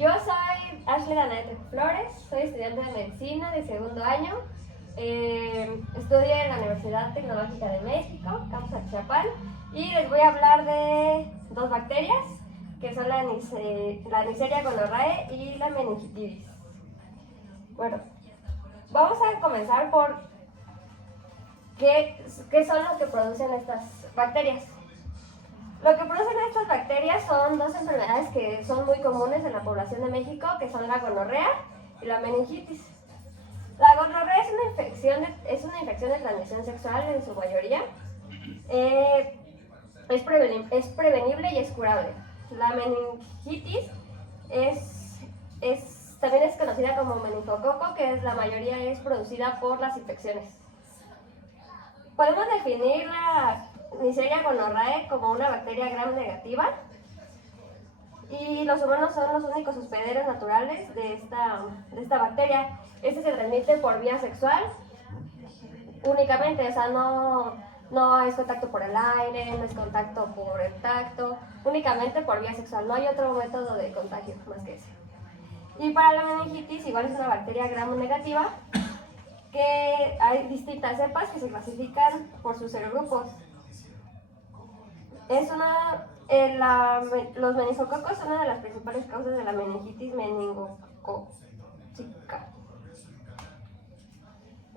Yo soy Ashley Danette Flores, soy estudiante de medicina de segundo año. Estudio en la Universidad Tecnológica de México, campus Atizapán, y les voy a hablar de dos bacterias, que son la Neisseria gonorrhoeae y la meningitis. Bueno, vamos a comenzar por qué son lo que producen estas bacterias. Lo que producen estas bacterias son dos enfermedades que son muy comunes en la población de México, que son la gonorrea y la meningitis. La gonorrea es una infección de transmisión sexual en su mayoría. Es prevenible y es curable. La meningitis también es conocida como meningococo, que la mayoría es producida por las infecciones. Podemos definir la Neisseria gonorrhoeae como una bacteria gram negativa, y los humanos son los únicos hospederos naturales de esta bacteria. Este se transmite por vía sexual únicamente, o sea, no es contacto por el aire, no es contacto por el tacto, únicamente por vía sexual. No hay otro método de contagio más que ese. Y para la meningitis, igual es una bacteria gram negativa, que hay distintas cepas que se clasifican por sus serogrupos. Los meningococos son una de las principales causas de la meningitis meningocócica.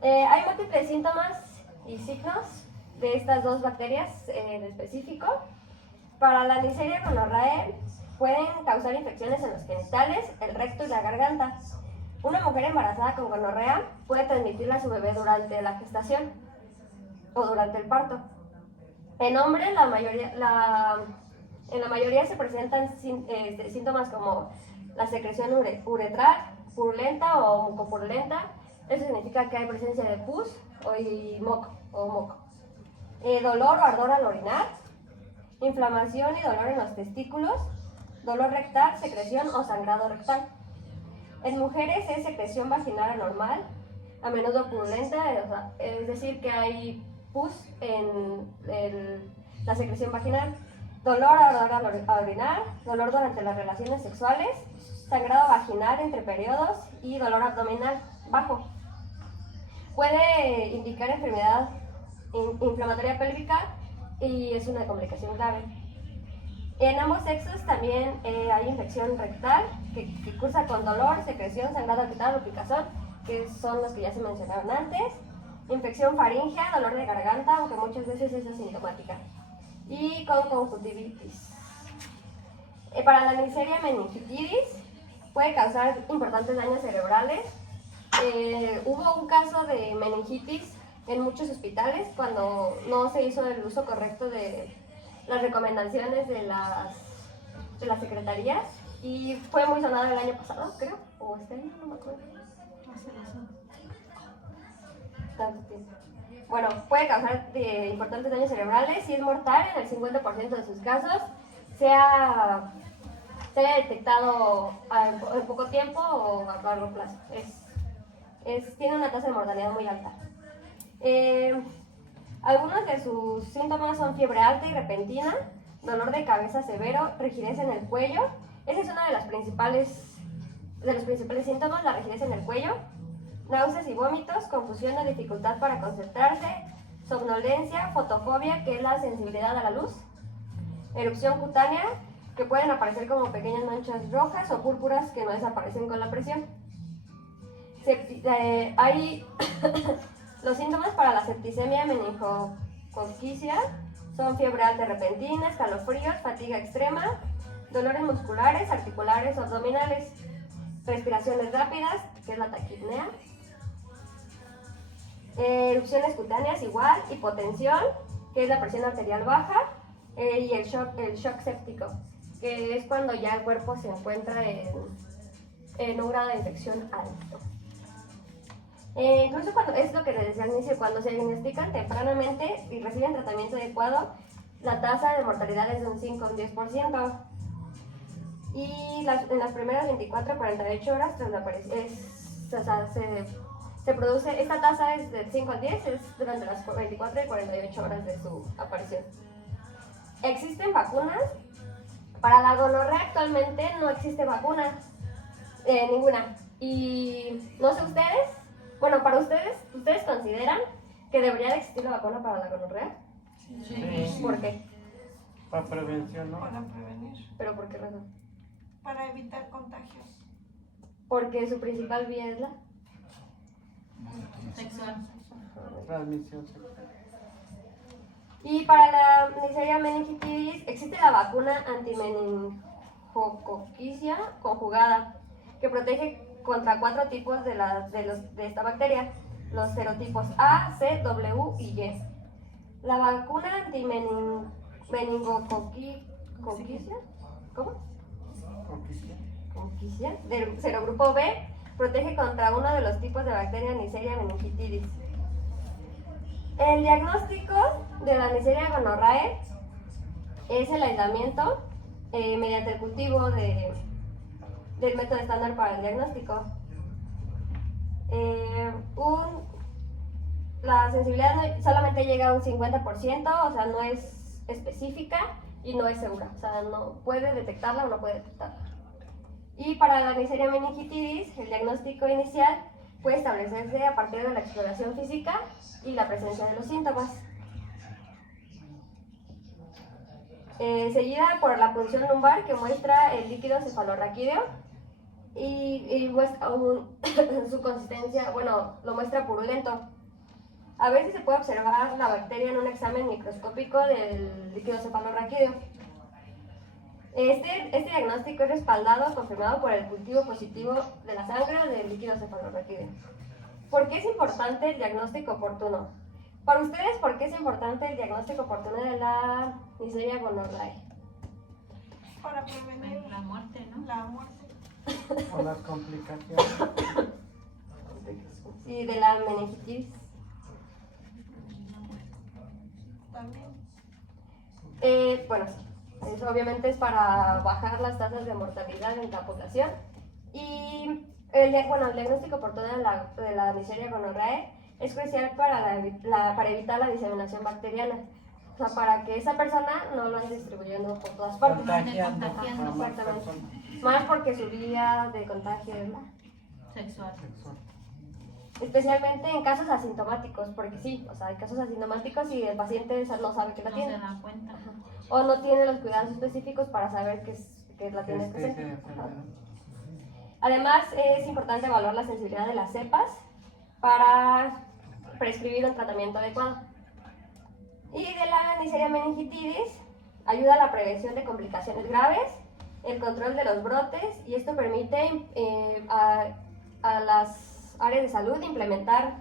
Hay múltiples síntomas y signos de estas dos bacterias en específico. Para la Neisseria gonorrhoeae pueden causar infecciones en los genitales, el recto y la garganta. Una mujer embarazada con gonorrea puede transmitirla a su bebé durante la gestación o durante el parto. En hombres, en la mayoría se presentan síntomas como la secreción uretral, purulenta o mucopurulenta. Eso significa que hay presencia de pus o moco. Dolor o ardor al orinar, inflamación y dolor en los testículos, dolor rectal, secreción o sangrado rectal. En mujeres es secreción vaginal anormal, a menudo purulenta, es decir, que hay pus en la secreción vaginal, dolor al orinar, dolor durante las relaciones sexuales, sangrado vaginal entre periodos y dolor abdominal bajo. Puede indicar enfermedad inflamatoria pélvica y es una complicación grave. En ambos sexos también hay infección rectal que cursa con dolor, secreción, sangrado rectal o picazón, que son los que ya se mencionaron antes. Infección faríngea, dolor de garganta, aunque muchas veces es asintomática, y con conjuntivitis. Para la Neisseria meningitidis puede causar importantes daños cerebrales. Hubo un caso de meningitis en muchos hospitales cuando no se hizo el uso correcto de las recomendaciones de las secretarías, y fue muy sonado el año pasado, creo, o este año, no me acuerdo. Tanto tiempo. Bueno, puede causar importantes daños cerebrales y es mortal en el 50% de sus casos, se haya detectado en poco tiempo o a largo plazo. Tiene una tasa de mortalidad muy alta. Algunos de sus síntomas son fiebre alta y repentina, dolor de cabeza severo, rigidez en el cuello. Ese es uno de los principales síntomas, la rigidez en el cuello. Náuseas y vómitos, confusión o dificultad para concentrarse, somnolencia, fotofobia, que es la sensibilidad a la luz, erupción cutánea, que pueden aparecer como pequeñas manchas rojas o púrpuras que no desaparecen con la presión. Hay los síntomas para la septicemia meningocócica son fiebre alta repentina, escalofríos, fatiga extrema, dolores musculares, articulares o abdominales, respiraciones rápidas, que es la taquipnea, erupciones cutáneas igual, hipotensión, que es la presión arterial baja, y el shock séptico, que es cuando ya el cuerpo se encuentra en un grado de infección alto. Incluso cuando, es lo que les decía al inicio, cuando se diagnostican tempranamente y reciben tratamiento adecuado, la tasa de mortalidad es de un 5 o un 10%. Y en las primeras 24 a 48 horas tras la aparición, se produce, esta tasa es del 5 al 10, es durante las 24 y 48 horas de su aparición. Existen vacunas. Para la gonorrea actualmente no existe vacuna. Ninguna. Y no sé ustedes, bueno, para ustedes, ¿ustedes consideran que debería de existir la vacuna para la gonorrea? Sí. ¿Por qué? Para prevención, ¿no? Para prevenir, ¿Pero por qué razón? para evitar contagios. Porque su principal vía es la Sexual. Transmisión sexual. Y para la Neisseria meningitidis existe la vacuna antimeningocoquicia conjugada que protege contra 4 tipos de esta bacteria, los serotipos A, C, W y Y. La vacuna antimeningocoquicia, ¿cómo? Conquicia, del serogrupo B protege contra uno de los tipos de bacteria Neisseria meningitidis. El diagnóstico de la Neisseria gonorrhoeae es el aislamiento mediante el cultivo del método estándar para el diagnóstico. La sensibilidad solamente llega a un 50%, o sea, no es específica y no es segura, o sea, no puede detectarla o no puede detectarla. Y para la Neisseria meningitidis, el diagnóstico inicial puede establecerse a partir de la exploración física y la presencia de los síntomas. Seguida por la punción lumbar que muestra el líquido cefalorraquídeo y muestra su consistencia, bueno, lo muestra purulento. A veces se puede observar la bacteria en un examen microscópico del líquido cefalorraquídeo. Este diagnóstico es respaldado, confirmado por el cultivo positivo de la sangre o del líquido cefalorraquídeo. ¿Por qué es importante el diagnóstico oportuno? Para ustedes, ¿por qué es importante el diagnóstico oportuno de la Neisseria gonorrhoeae? Para prevenir La muerte, ¿no? la muerte. O las complicaciones. Y de la meningitis. También. Bueno, eso obviamente es para bajar las tasas de mortalidad en la población. Y el diagnóstico oportuno de la Neisseria gonorrhoeae es crucial para evitar la diseminación bacteriana. O sea, para que esa persona no lo ande distribuyendo por todas partes. Contagiando. Contagiando, a más exactamente. personas. Más porque su vía de contagio es la Sexual. Sexual. especialmente en casos asintomáticos, porque sí, o sea, hay casos asintomáticos y el paciente no sabe que la No tiene. se da cuenta. O no tiene los cuidados específicos para saber que la tiene Este presente. se Ajá. enfermedad. Además, es importante evaluar la sensibilidad de las cepas para prescribir un tratamiento adecuado. Y de la Neisseria meningitidis, ayuda a la prevención de complicaciones graves, el control de los brotes, y esto permite a las áreas de salud implementar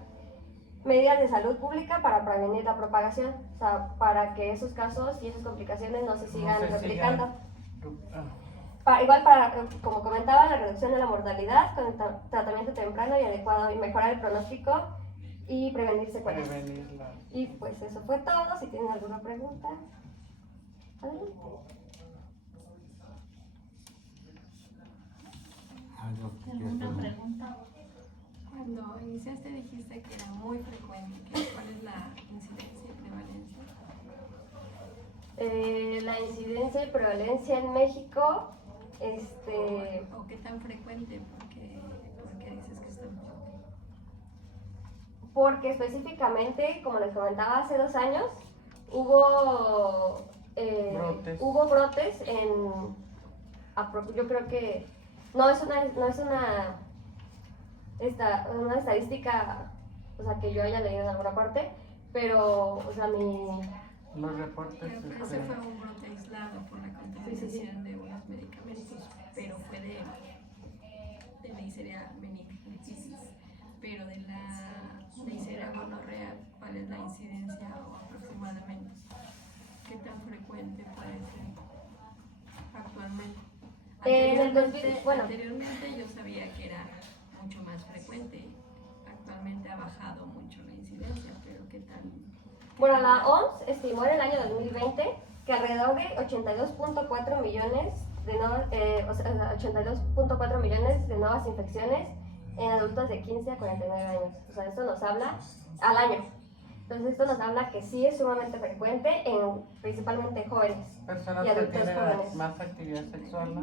medidas de salud pública para prevenir la propagación, o sea, para que esos casos y esas complicaciones no se sigan No se replicando. Ah, Igual como comentaba, la reducción de la mortalidad con el tratamiento temprano y adecuado y mejorar el pronóstico y prevenir secuelas. prevenirla. Y pues eso fue todo. Si tienen alguna pregunta, adelante. ¿Alguna pregunta? Cuando iniciaste dijiste que era muy frecuente. ¿Cuál es la incidencia y prevalencia? La incidencia y prevalencia en México, ¿O qué tan frecuente? Porque dices que está muy... porque específicamente, como les comentaba hace 2 años, hubo brotes yo creo que no es una estadística, o sea, que yo haya leído en alguna parte, pero, o sea, Los reportes. Pero ese fue un brote aislado por la contaminación de unos medicamentos, pero fue de Neisseria meningitidis. Pero de la Neisseria gonorrea, ¿cuál es la incidencia o aproximadamente? ¿Qué tan frecuente puede ser actualmente? Anteriormente yo sabía que era mucho más frecuente. Actualmente ha bajado mucho la incidencia, pero ¿qué tal? Bueno, la OMS estimó en el año 2020 que alrededor de 82.4 millones de 82.4 millones de nuevas infecciones en adultos de 15 a 49 años. O sea, esto nos habla al año. Entonces esto nos habla que sí es sumamente frecuente en principalmente jóvenes Personas y que adultos tienen jóvenes. más actividad sexual, ¿no?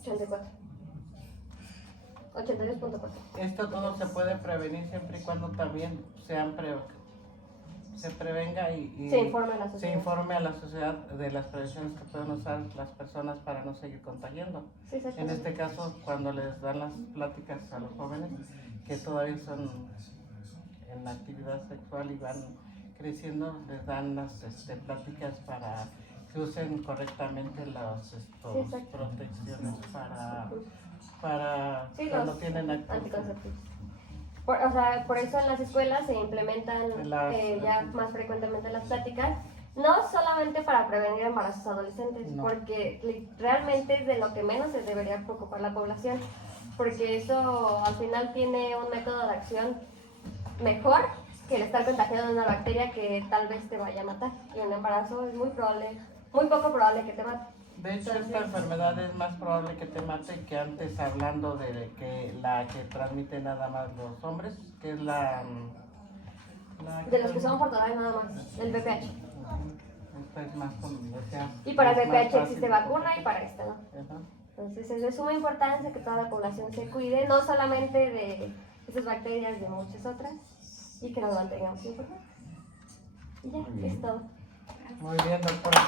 84. 82.4. Esto todo se puede prevenir siempre y cuando también se prevenga y Se informe a la se sociedad. informe a la sociedad de las prevenciones que pueden usar las personas para no seguir contagiando. Sí, En exactamente. este caso, cuando les dan las pláticas a los jóvenes que todavía son en la actividad sexual y van creciendo, les dan las pláticas para que usen correctamente las exacto. protecciones para Sí, cuando los tienen actos. anticonceptivos. Por eso en las escuelas se implementan ya más frecuentemente las pláticas, no solamente para prevenir embarazos adolescentes, No. porque realmente es de lo que menos se debería preocupar la población, porque eso al final tiene un método de acción mejor que el estar contagiado de una bacteria que tal vez te vaya a matar. Y un embarazo es muy poco probable que te mate. De hecho, esta Entonces, enfermedad es más probable que te mate que antes, hablando de que la que transmite nada más los hombres, que es la de los que son portadores nada más, el VPH. Esta es más decía, Y para el es más VPH fácil existe de vacuna y contagiar. para esta no. Ajá. Entonces es de suma importancia que toda la población se cuide, no solamente de esas bacterias, de muchas otras, y que nos mantengamos informados. Y ya, es todo. Muy bien, doctora.